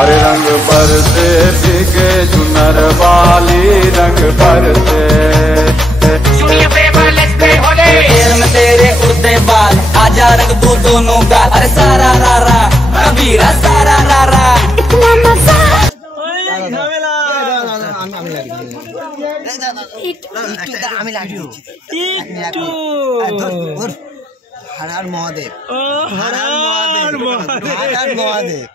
अरे रंग बरसे भीगे चुनर वाली रंग बरसे। में तेरे उड़ते बाल आजा रंग दो दोनों का। अरे सारा रारा कबीरा सारा रारा इतना मजा। Har Har Mahadev, Har Har Mahadev.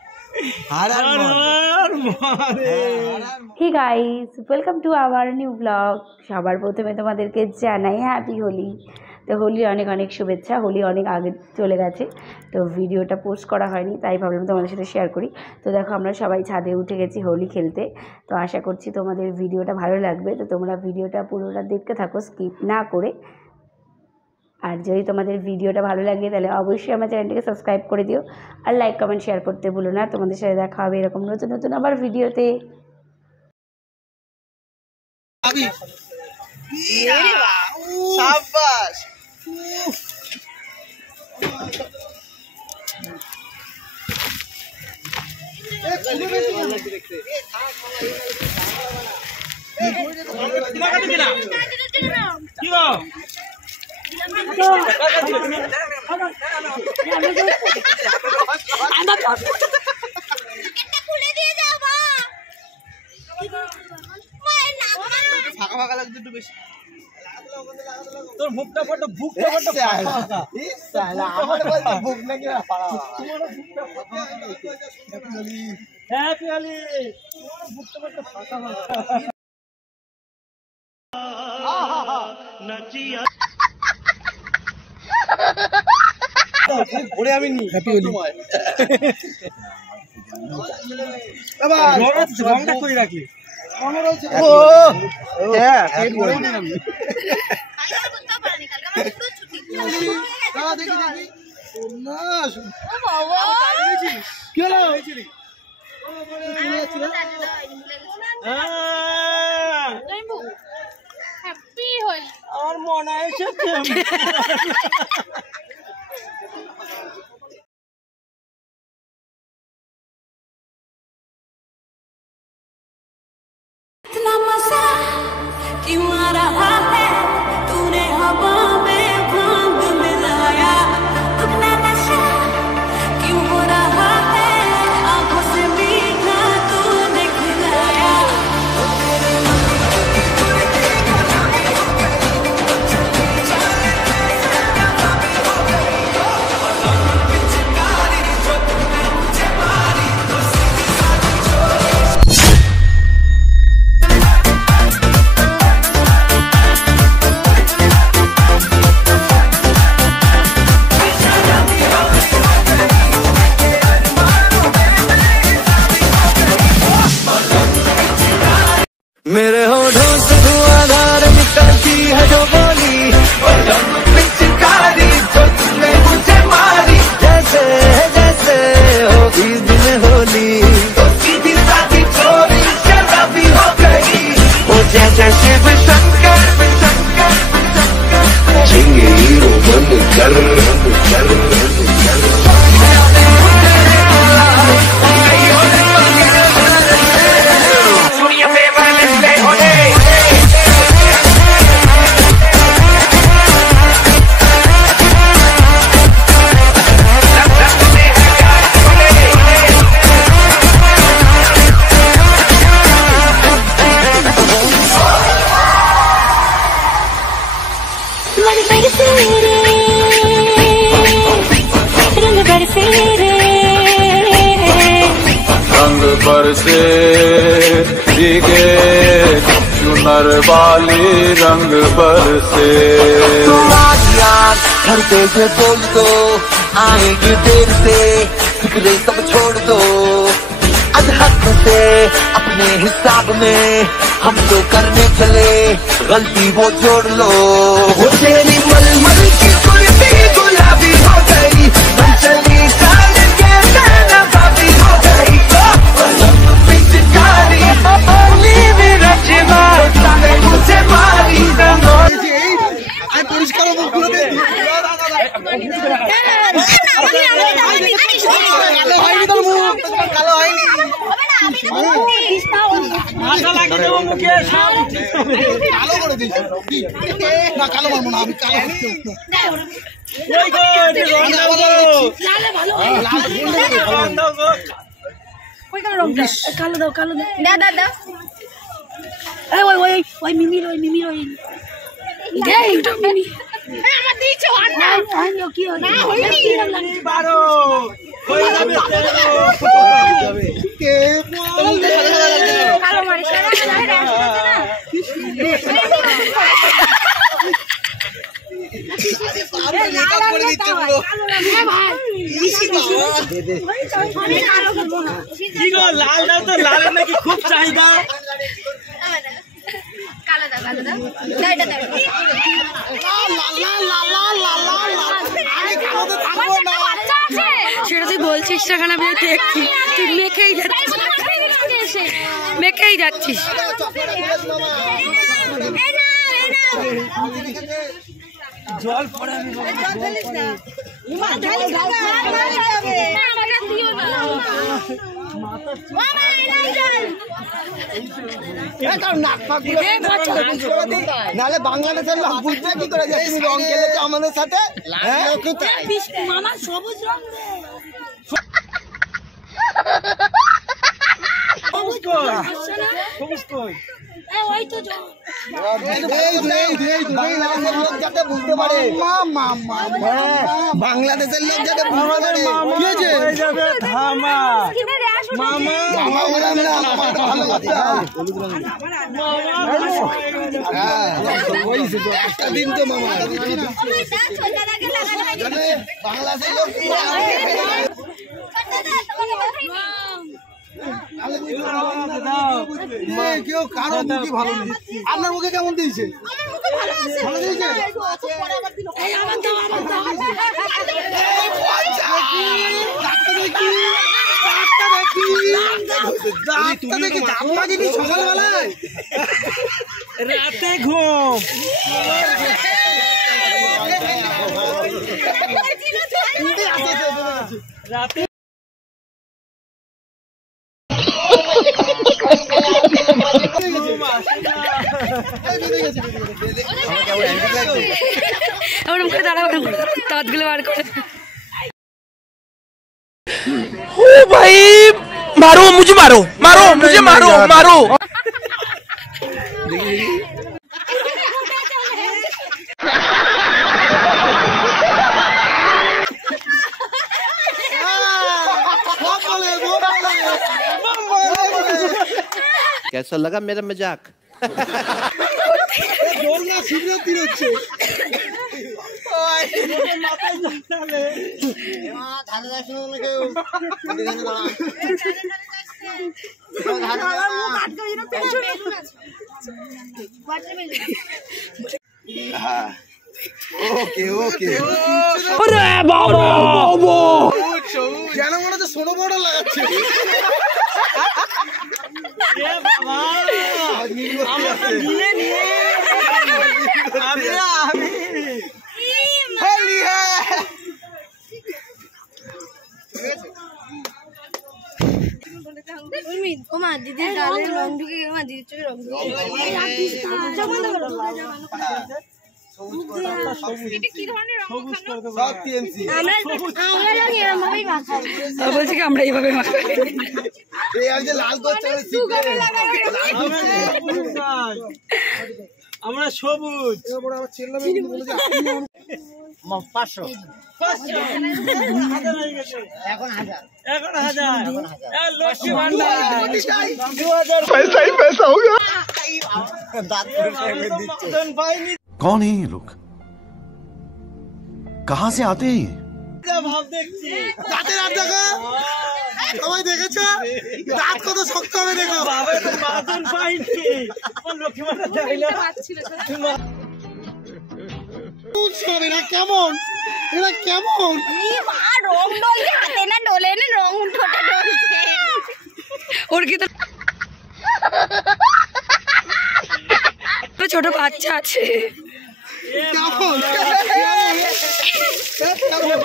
Hey guys, welcome to our new blog. সবার প্রথমে তোমাদেরকে জানাই হ্যাপি হোলি। তো হোলি অনেক অনেক শুভেচ্ছা। হোলি অনেক আগে চলে গেছে, তো ভিডিওটা পোস্ট করা হয়নি, তাই ভাবলাম তোমাদের সাথে শেয়ার করি। তো দেখো আমরা সবাই ছাদে উঠে গেছি হোলি খেলতে। তো আশা করছি তোমাদের ভিডিওটা ভালো লাগবে। তো তোমরা ভিডিওটা পুরোটা দেখতে থাকো স্কিপ না করে। আর যদি তোমাদের ভিডিওটা ভালো লাগে তাহলে অবশ্যই আমার চ্যানেলটিকে সাবস্ক্রাইব করে দিও, আর লাইক কমেন্ট শেয়ার করতে ভুলো না। তোমাদের সাথে দেখা হবে এরকম নতুন নতুন আবার ভিডিওতে। ফাঁকা লাগছে একটু বেশি। তোর মুখটা বড় বুকটা বড় ফাঁকা। ইসালা আমার বলতে বুক নাকি ফাঁকা। তোমার বুকটা ফাঁকা। হ্যাপি হোলি। তোমার বুকটা বড় ফাঁকা ফাঁকা। আহা নাচিয়া ঘুরে আমি নি হ্যাপি হোলি। বাবা রংটা কই রাখলি? ও হ্যাঁ পেট ভরে নি আমি। দেখি দেখি না ও বাবা কি হলো? হ্যাপি হোলি। আর মনে এসেছে इतना मजा क्यों आ रहा है, तूने हवा में भांग मिलाया। अपना नशा क्यों हो रहा है, आंखों से मीठा तूने खिलाया। मेरे होठों से धुआंधार निकलती है जो बोली, और पिचकारी जो तुमने मुझे मारी। जैसे जैसे होगी दिन होली, तो सीधी साधी चोरी शराबी हो गई। वो जैसे शिव शंकर झिंगे हीरो बन कर रंग बरसे भीगे चुनर वाली रंग बरसे। घर पे से बोल दो आएगी देर से, फिक्रे सब छोड़ दो अधहद से। अपने हिसाब में हम तो करने चले, गलती वो जोड़ लो। वो तेरी मलमल की कुर्सी गुलाबी हो गई, हम चली चाल के नवाबी हो गई। पिचकारी मेरा जीवा मुझे मारी পরিষ্কার মুখগুলো দে। কালো হয়নি তোর মুখ, কালো হয়নি। মাথা লাগিয়ে দেবো মুখে সব কালো করে দিস না, কালো মারবো না আমি, কালো ওই গো এটা রং দাও গো রং দাও গো কালো দাও কালো দাও দাদা ওই মিমির দে এটা মিমি আমার দিয়েছো আন্না কি হয় না হইনি বারো হয়ে যাবে কে কালো মারি সারা না মেকআপ করে দিচ্ছে পুরো। কি গো লাল দাও তো, লালের নাকি খুব চাহিদা। কালো দাও দাও এটা দাও সেটা তুই বলছিস না, আমি দেখছি তুই মেখেই যাচ্ছিস জল পড়ে আমি নাহলে বাংলাদেশের লোক বুঝবে কি করে যে তুমি রং খেলেছো আমাদের সাথে? মামা সবুজ রং ওই তো যাতে বুঝতে পারে, বাংলাদেশের লোক যাতে বুঝতে পারে কি হয়েছে? ধামা মামা মামা বললাম না, মামাটা ভালো কথা। একটা দিন তো মামা জানে বাংলাদেশের লোক কেউ কারো মুখে ভালো নেই। আপনার মুখে কেমন দিয়েছে? ভালো দিয়েছে? সকালবেলায় রাতে ঘুম রাতে আমার মুখে দাঁড়াবো দাঁতগুলো বার করে ओ भाई मारो मुझे, मारो मारो मुझे, मारो मारो। कैसा लगा मेरा मजाक? ওকে ওকে যেন মনে হচ্ছে সোনো বড় লাগাচ্ছে। দিদি গালে রং ঢুকে গেল, দিদির চোখে রং ঢুকে কি ধরনের রং সব টিএমসি আমরা এরকম ভাবেই মাখাই বলছি কি আমরা এইভাবে মাখাই এই আর যে লাল করছে আমরা সবুজ 500 এখন 1000 লক্ষ্মী ভান্ডার पैसा ही पैसा होगा। कौन है ये लोग? कहाँ से आते हैं ये? ভাব দেখছি দাঁতের হাত দেখো, সবাই দেখেছো দাঁত কত শক্ত হবে দেখো। বাবা তো বাদন পাইনি, লক্ষ্মী ভান্ডার চাইলো এরা কেমন, এরা কেমন? রং ডলছে হাতে না ডলে না, রং ঠোঁটে ডলছে। ওর কি তো ছোট বাচ্চা আছে।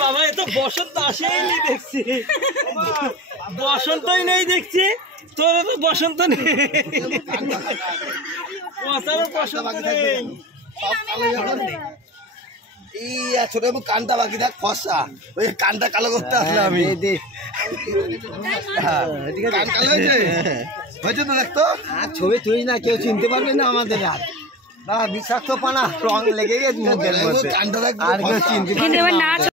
বাবা এ তো বসন্ত আসেই দেখছি, বসন্তই নেই দেখছি। তোর তো বসন্ত নেই, বসন্ত নেই। ছোট কানটা বাকি দেখ ফসা, ওই কানটা কালো করতে আসলে আমি কান কালো হয়েছে তো দেখতো। আর ছবি তুই না কেউ চিনতে পারবে না আমাদের। আর না বিষাক্ত পানা রং লেগে গেছে, কানটা দেখ আর কেউ চিনতে পারবে না।